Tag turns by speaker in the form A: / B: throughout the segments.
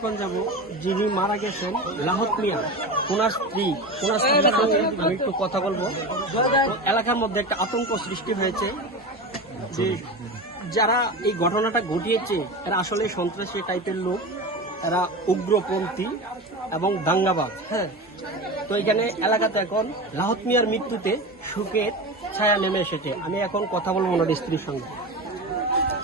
A: এখন যাব যিনি মারা গেছেন লাহত মিয়া ওনার স্ত্রী, ওনার স্ত্রীর সঙ্গে আমি একটু কথা বলব। এলাকার মধ্যে একটা আতঙ্ক সৃষ্টি হয়েছে যে যারা এই ঘটনাটা ঘটিয়েছে, এরা আসলে সন্ত্রাসী টাইপের লোক। এরা উগ্রপন্থী এবং দাঙ্গাবাজ। হ্যাঁ। তো এখানে এলাকাতে এখন লাহত মিয়ার মৃত্যুতে সুখের ছায়া নেমে এসেছে। আমি এখন কথা বলব ওনার স্ত্রীর সঙ্গে।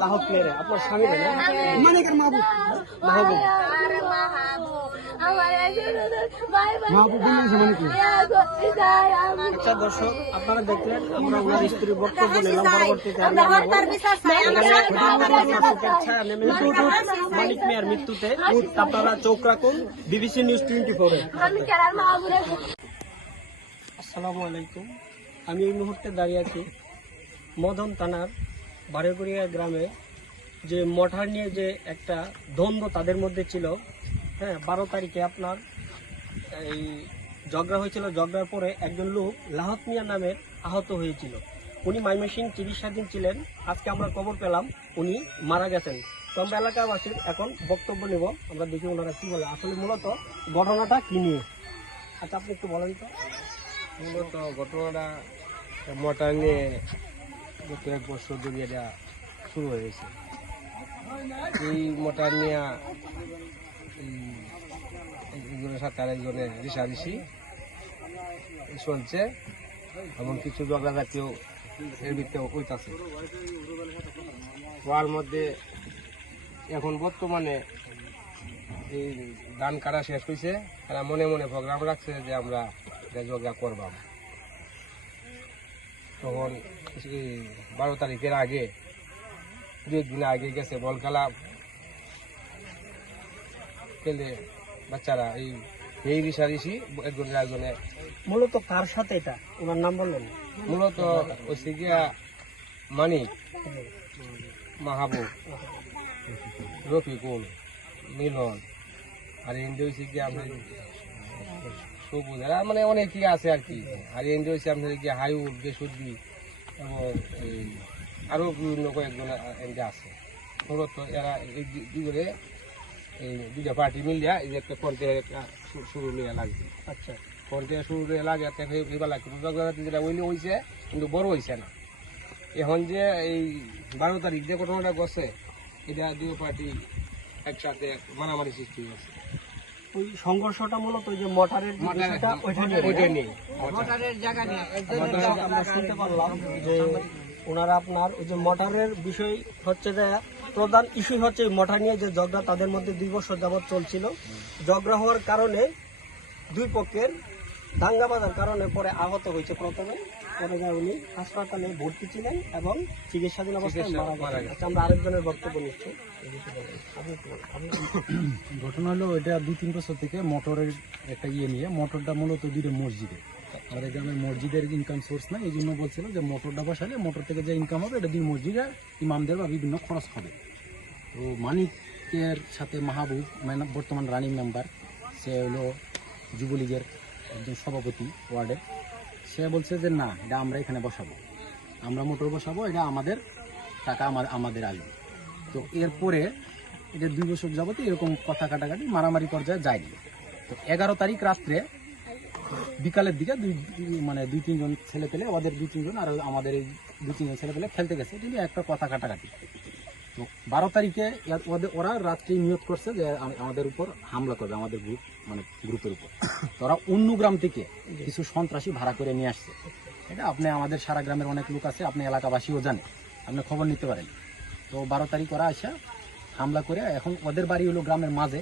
A: লাহত মিয়ারে আপনার স্বামী
B: মানিকের মাহবুব
A: মাহবুব আচ্ছা দর্শক আপনারা দেখলেন আমরা ওনার স্ত্রীর বক্তব্য নিলাম পরবর্তীতে মানিক মিয়ার মৃত্যুতে আপনারা চোখ রাখুন বিবিসি নিউজ টোয়েন্টি ফোরে আসসালামু আলাইকুম আমি এই মুহূর্তে দাঁড়িয়ে আছি মদন থানার বারেগুড়িয়া গ্রামে। যে মঠার নিয়ে যে একটা দ্বন্দ্ব তাদের মধ্যে ছিল হ্যাঁ বারো তারিখে আপনার এই ঝগড়া হয়েছিল। ঝগড়ার পরে একজন লোক লাহত মিয়া নামের আহত হয়েছিল। উনি মাইমেসিং চিকিৎসাধীন ছিলেন। আজকে আমরা খবর পেলাম, উনি মারা গেছেন। তো আমরা এলাকাবাসীর এখন বক্তব্য নেব। আমরা দেখি ওনারা কী বলে। আসলে মূলত ঘটনাটা কী নিয়ে? আচ্ছা আপনি একটু বলেন তো।
C: মূলত ঘটনাটা মোটর নিয়ে গত এক বছর ধরে এটা শুরু হয়েছে এই মোটর নিয়ে একজনের সাথে আরেকজনের রিসারিসি চলছে এবং কিছু ঝগড়া জাতীয় এর ভিতরে হইতাছে। ওয়ার মধ্যে এখন বর্তমানে এই ধান কাটা শেষ হয়েছে তারা মনে মনে প্রোগ্রাম রাখছে যে আমরা ঝগড়া করবাম। তখন বারো তারিখের আগে দু একদিন আগে গেছে বল খেলা খেলে বাচ্চারা এই এই রিসারিসি একজনের একজনে
A: মূলত কার সাথে এটা? ওনার নাম বললেন?
C: মূলত হচ্ছে গিয়া মানিক মাহবুব রফিকুল মিলন আর এন্ডি হয়েছে গিয়ে আপনার সবুজ এরা মানে অনেকই আছে আর কি। আর এন্ডি হয়েছে আপনার গিয়ে হাইউড বেসুদ্দি এবং এই আরও বিভিন্ন কয়েকজন এন্ডি আছে। মূলত এরা এই দুজনে এই দুটা পার্টি মিলিয়া এই একটা কন্টে একটা শুরু নিয়ে লাগবে
A: আচ্ছা।
C: কন্টে শুরু নিয়ে লাগে এবার লাগবে যেটা ওইলে হয়েছে কিন্তু বড় হয়েছে না। এখন যে এই বারো তারিখ যে ঘটনাটা ঘটছে এটা দুই পার্টি একসাথে মারামারি সৃষ্টি হয়েছে।
A: ওই সংঘর্ষটা মূলত ওই যে মোটরের বিষয়টা ওইটা নিয়ে।
C: ওইটা নিয়ে।
A: দর্শক, আমরা শুনতে পারলাম যে ওনারা আপনার ওই যে মোটরের বিষয় হচ্ছে যে প্রধান ইস্যু হচ্ছে এই মোটর নিয়ে যে ঝগড়া তাদের মধ্যে দুই বছর যাবৎ চলছিল। ঝগড়া হওয়ার কারণে দুই পক্ষের দাঙ্গা বাজার কারণে পরে আহত হয়েছে প্রথমে। পরে যায় উনি। হাসপাতালে ভর্তি ছিলেন এবং চিকিৎসাধীন অবস্থায়
C: চিকিৎসা-
A: মারা গেছেন। আচ্ছা আমরা আরেকজনের বক্তব্য নিচ্ছি।
B: ঘটনা হলো এটা দুই তিন বছর থেকে মোটরের একটা ইয়ে নিয়ে মোটরটা মূলত দুটো মসজিদে। আমাদের গ্রামের মসজিদের ইনকাম সোর্স না এই জন্য বলছিল যে মোটরটা বসালে মোটর থেকে যে ইনকাম হবে এটা দুই মসজিদে ইমামদের বা বিভিন্ন খরচ হবে। তো মানিকের সাথে মাহবুব মানে বর্তমান রানিং মেম্বার সে হলো যুবলীগের একজন সভাপতি ওয়ার্ডে সে বলছে যে, না, এটা আমরা এখানে বসাবো। আমরা মোটর বসাবো, এটা আমাদের টাকা, আমার, আমাদের আসবে তো এরপরে এটা দুই বছর যাবতে এরকম কথা কাটাকাটি, মারামারি পর্যায়ে যায়নি। তো এগারো তারিখ রাত্রে বিকালের দিকে দুই দুই- মানে দুই, তিনজন ছেলে পেলে ওদের দুই, তিনজন আর আমাদের এই দুই, তিনজন ছেলে পেলে খেলতে গেছে। কিন্তু একটা কথা কাটাকাটি। তো বারো তারিখে ওদের ওরা রাত্রে নিয়োগ করছে যে আমাদের উপর হামলা করবে, আমাদের গ্রুপ মানে গ্রুপের উপর। ওরা অন্য গ্রাম থেকে কিছু সন্ত্রাসী ভাড়া করে নিয়ে আসছে। এটা আপনি আমাদের সারা গ্রামের অনেক লোক আছে, আপনি এলাকাবাসীও জানে আপনি খবর নিতে পারেন। তো বারো তারিখ ওরা আসা হামলা করে, এখন ওদের বাড়ি হলো গ্রামের মাঝে,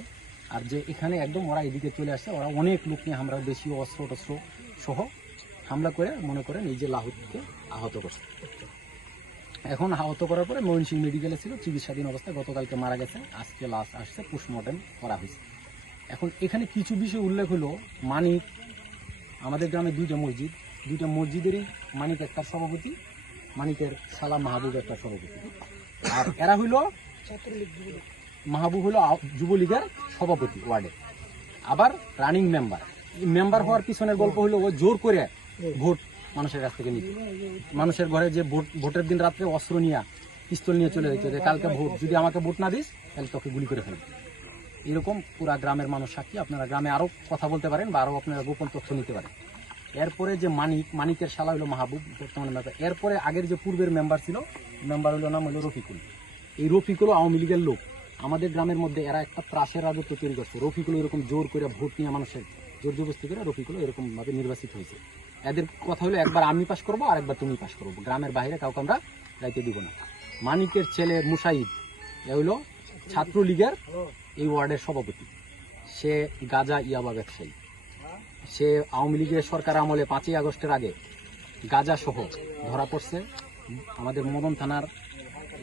B: আর যে এখানে একদম ওরা এদিকে চলে আসছে, ওরা অনেক লোক নিয়ে আমরা বেশি অস্ত্র টস্ত্র সহ হামলা করে, মনে করেন এই যে লাহুদকে আহত করছে। এখন আহত করার পরে ময়মনসিং মেডিকেলে ছিল, চিকিৎসাধীন অবস্থায় গতকালকে মারা গেছে আজকে লাশ আসছে পোস্টমর্টেম করা হয়েছে। এখন এখানে কিছু বিষয় উল্লেখ হলো, মানিক, আমাদের গ্রামে দুইটা মসজিদ। দুইটা মসজিদেরই মানিক একটা সভাপতি, মানিকের সালা মাহবুব একটা সভাপতি। আর এরা হইল মাহবুব হলো যুবলীগের সভাপতি ওয়ার্ডে। আবার রানিং মেম্বার মেম্বার হওয়ার পিছনের গল্প হলো ও জোর করে ভোট মানুষের কাছ থেকে নিতে। মানুষের ঘরে যে ভোট, ভোটের দিন রাত্রে অস্ত্র নিয়ে, পিস্তল নিয়ে চলে যেত যে, কালকে ভোট, যদি আমাকে ভোট না দিস, তাহলে তোকে গুলি করে ফেলবে। এরকম পুরা গ্রামের মানুষ সাক্ষী। আপনারা গ্রামে আরও কথা বলতে পারেন বা আরও আপনারা গোপন তথ্য নিতে পারেন। এরপরে যে মানিক, মানিকের শালা হলো মাহবুব, বর্তমানে মেম্বার। এরপরে আগের যে পূর্বের মেম্বার ছিল, মেম্বার হলো নাম হলো রফিকুল। এই রফিকুলও আওয়ামী লীগের লোক। আমাদের গ্রামের মধ্যে এরা একটা ত্রাসের রাজত্ব তৈরি করছে। রফিকুল এরকম জোর করে ভোট নিয়ে মানুষের জোর জবস্তি করে রফিকুল এরকমভাবে নির্বাচিত হয়েছে এদের কথা হলো একবার আমি পাশ করব আর একবার তুমি পাশ করব গ্রামের বাইরে কাউকে আমরা যাইতে দিব না। মানিকের ছেলে মুসাইদ এ হলো ছাত্রলীগের এই ওয়ার্ডের সভাপতি। সে গাজা ইয়াবা ব্যবসায়ী। সে আওয়ামী লীগের সরকার আমলে পাঁচই আগস্টের আগে গাজা সহ ধরা পড়ছে। আমাদের মদন থানার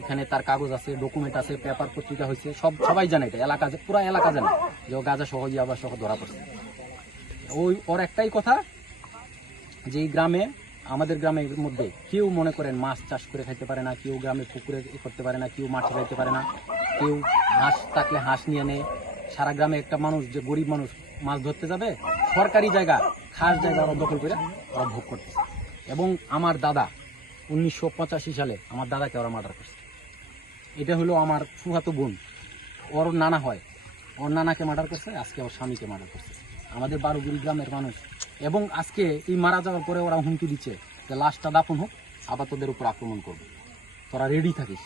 B: এখানে তার কাগজ আছে ডকুমেন্ট আছে পেপার পত্রিকা হয়েছে সব সবাই জানে এটা। এলাকা পুরো এলাকা জানে যে গাজা সহ, ইয়াবা সহ ধরা পড়ছে। ওই, ওর একটাই কথা যে গ্রামে, আমাদের গ্রামের মধ্যে কেউ মনে করেন মাছ চাষ করে খাইতে পারে না, কেউ গ্রামে পুকুরে করতে পারে না, কেউ মাছ খাইতে পারে না, কেউ হাঁস থাকলে হাঁস নিয়ে নেয় সারা গ্রামে একটা মানুষ, যে গরিব মানুষ, মাছ ধরতে যাবে, সরকারি জায়গা, খাস জায়গা ওরা দখল করে ওরা ভোগ করতেছে। এবং আমার দাদা, উনিশশো পঁচাশি সালে আমার দাদাকে ওরা মার্ডার করছে। এটা হলো আমার ফুফাতো বোন। ওর নানা হয়। ওর নানাকে মার্ডার করছে, আজকে ওর স্বামীকে মার্ডার করছে। আমাদের বারোগুড়ি গ্রামের মানুষ। এবং আজকে এই মারা যাওয়ার পরে ওরা হুমকি দিচ্ছে যে লাশটা দাফন হোক আবার তোদের উপর আক্রমণ করবে। তোরা রেডি থাকিস।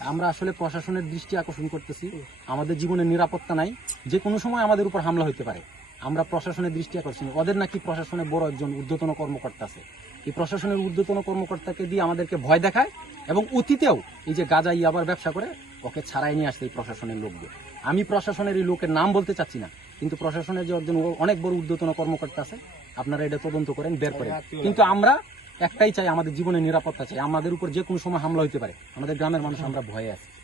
B: আমরা আসলে প্রশাসনের দৃষ্টি আকর্ষণ করতেছি। আমাদের জীবনে নিরাপত্তা নাই। যে কোনো সময় আমাদের উপর হামলা হইতে পারে। আমরা প্রশাসনের দৃষ্টি আকর্ষণ। ওদের নাকি প্রশাসনের বড় একজন ঊর্ধ্বতন কর্মকর্তা আছে। এই প্রশাসনের ঊর্ধ্বতন কর্মকর্তাকে দিয়ে আমাদেরকে ভয় দেখায় এবং অতীতেও এই যে গাজা ইয়াবার ব্যবসা করে ওকে ছাড়াই নিয়ে আসতে এই প্রশাসনের লোকদের আমি প্রশাসনের এই লোকের নাম বলতে চাচ্ছি না কিন্তু প্রশাসনের যে একজন অনেক বড় ঊর্ধ্বতন কর্মকর্তা আছে আপনারা এটা তদন্ত করেন বের করেন। কিন্তু আমরা একটাই চাই আমাদের জীবনের নিরাপত্তা চাই। আমাদের উপর যে কোনো সময় হামলা হইতে পারে আমাদের গ্রামের মানুষ আমরা ভয়ে আছি।